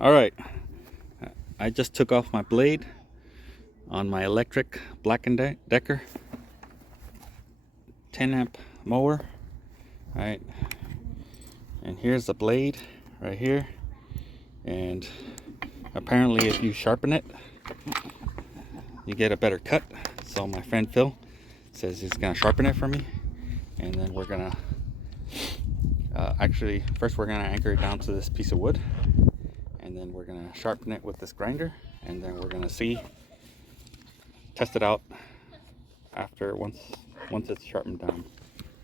All right, I just took off my blade on my electric Black & Decker 10 amp mower. All right, and here's the blade right here, and apparently if you sharpen it you get a better cut. So my friend Phil says he's gonna sharpen it for me, and then we're gonna actually first we're gonna anchor it down to this piece of wood, and then we're gonna sharpen it with this grinder, and then we're gonna test it out after once it's sharpened down.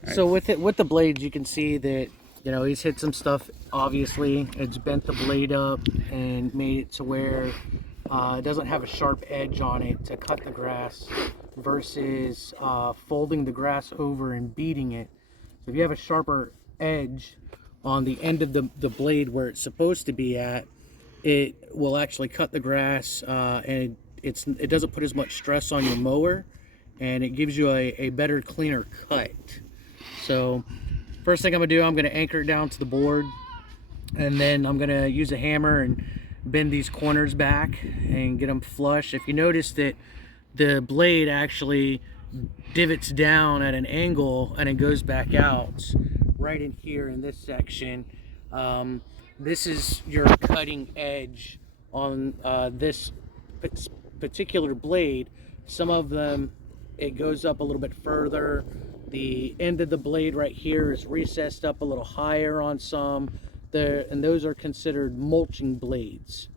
Right. So with the blades, you can see that, you know, he's hit some stuff. Obviously it's bent the blade up and made it to where it doesn't have a sharp edge on it to cut the grass versus folding the grass over and beating it. So if you have a sharper edge on the end of the blade where it's supposed to be at, it will actually cut the grass, and it doesn't put as much stress on your mower, and it gives you a better, cleaner cut. So first thing I'm gonna do, I'm gonna anchor it down to the board, and then I'm gonna use a hammer and bend these corners back and get them flush. If you notice that the blade actually divots down at an angle and it goes back out right in here in this section, this is your cutting edge on this particular blade. Some of them, it goes up a little bit further. The end of the blade right here is recessed up a little higher on some. And those are considered mulching blades.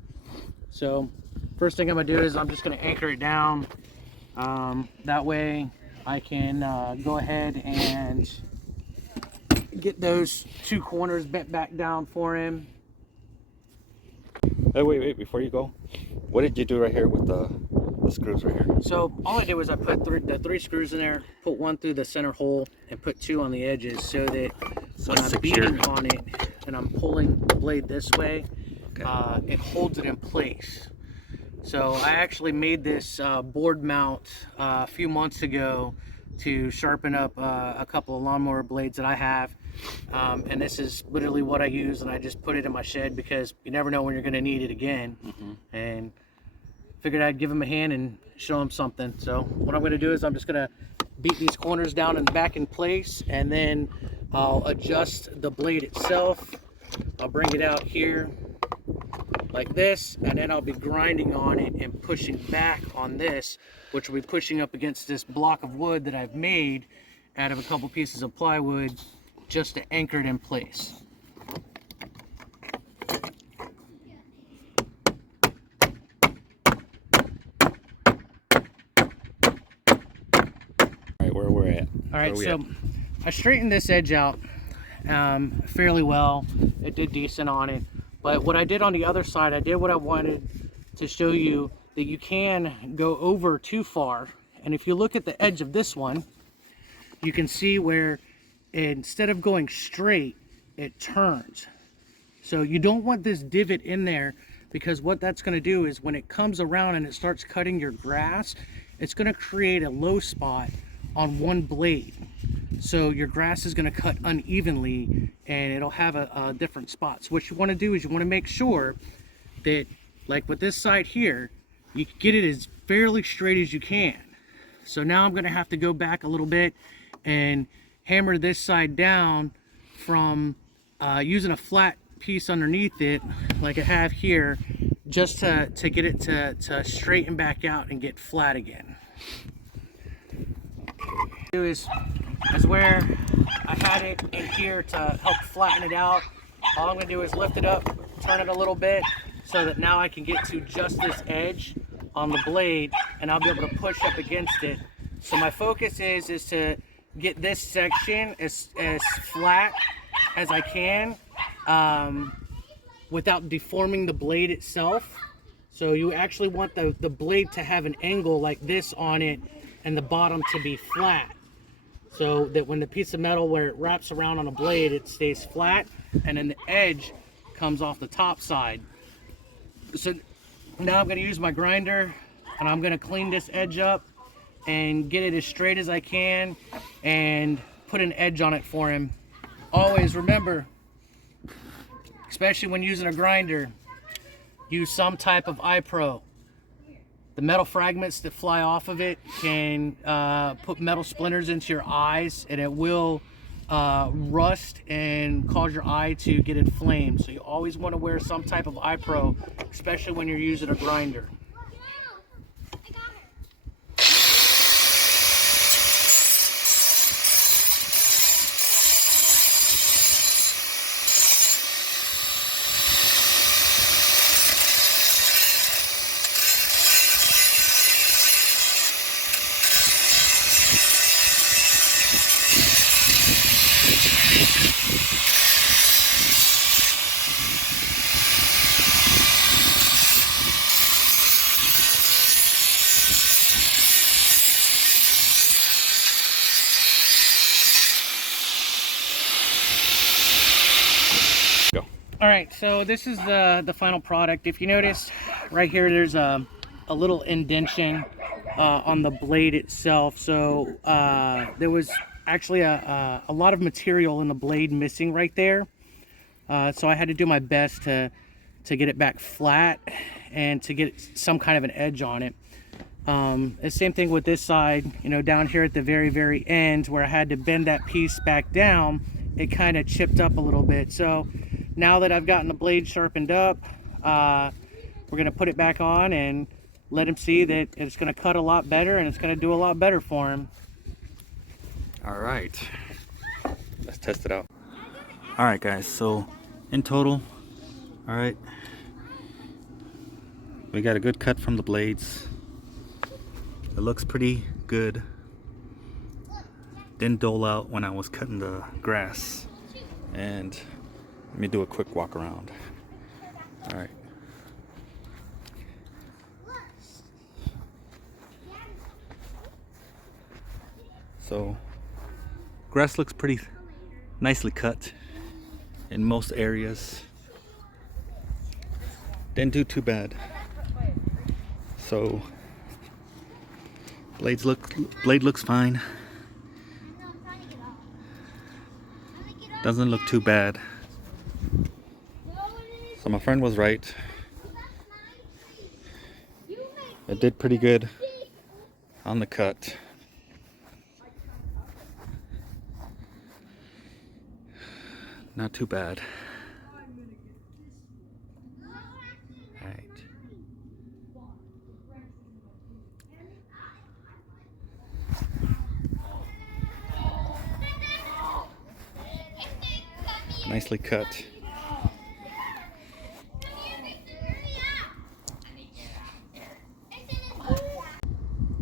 So first thing I'm gonna do is I'm just gonna anchor it down. That way I can go ahead and get those two corners bent back down for him. Hey, wait, before you go, what did you do right here with the screws right here? So all I did was I put the three screws in there, put one through the center hole and put two on the edges, so that when I'm beating on it and I'm pulling the blade this way, okay, it holds it in place. So I actually made this board mount a few months ago to sharpen up a couple of lawnmower blades that I have, and this is literally what I use, and I just put it in my shed because you never know when you're going to need it again. And figured I'd give him a hand and show him something. So what I'm going to do is I'm just going to beat these corners down and back in place, and then I'll adjust the blade itself. I'll bring it out here like this, and then I'll be grinding on it and pushing back on this, which will be pushing up against this block of wood that I've made out of a couple pieces of plywood just to anchor it in place. Where we're at. All right, so I straightened this edge out fairly well. It did decent on it, but what I did on the other side, I did what I wanted to show you, that you can go over too far. And if you look at the edge of this one, you can see where instead of going straight, it turns. So you don't want this divot in there, because what that's going to do is when it comes around and it starts cutting your grass, it's going to create a low spot on one blade. So your grass is going to cut unevenly and it'll have a different spot. So what you want to do is you want to make sure that, like with this side here, you get it as fairly straight as you can. So now I'm going to have to go back a little bit and hammer this side down from using a flat piece underneath it like I have here, just to get it to straighten back out and get flat again. Is where I had it in here to help flatten it out. All I'm going to do is lift it up, turn it a little bit, so that now I can get to just this edge on the blade, and I'll be able to push up against it. So my focus is to get this section as flat as I can, without deforming the blade itself. So you actually want the blade to have an angle like this on it, and the bottom to be flat, so that when the piece of metal, where it wraps around on a blade, it stays flat, and then the edge comes off the top side. So now I'm going to use my grinder, and I'm going to clean this edge up and get it as straight as I can and put an edge on it for him. Always remember, especially when using a grinder, use some type of eye pro. The metal fragments that fly off of it can put metal splinters into your eyes, and it will rust and cause your eye to get inflamed. So you always want to wear some type of eye pro, especially when you're using a grinder. Go. All right, so this is the final product. If you notice right here, there's a little indentation on the blade itself. So there was actually a lot of material in the blade missing right there. So I had to do my best to get it back flat and to get some kind of an edge on it. The same thing with this side, you know, down here at the very end where I had to bend that piece back down, it kind of chipped up a little bit. So now that I've gotten the blade sharpened up, we're going to put it back on and let him see that it's going to cut a lot better and it's going to do a lot better for him. All right, let's test it out. All right, guys, so in total, all right, we got a good cut from the blades. It looks pretty good. Didn't dole out when I was cutting the grass. And let me do a quick walk around. All right. So grass looks pretty nicely cut in most areas. Didn't do too bad. So blade looks fine. Doesn't look too bad. So my friend was right. It did pretty good on the cut. Not too bad. Right. Nicely cut.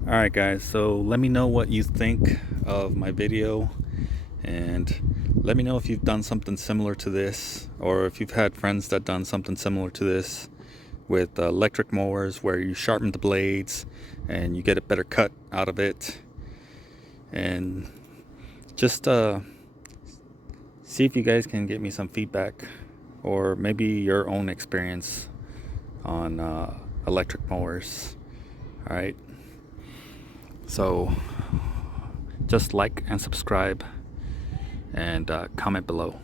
Alright guys, so let me know what you think of my video, and let me know if you've done something similar to this, or if you've had friends that done something similar to this with electric mowers where you sharpen the blades and you get a better cut out of it. And just see if you guys can get me some feedback or maybe your own experience on electric mowers. Alright, so just like and subscribe and comment below.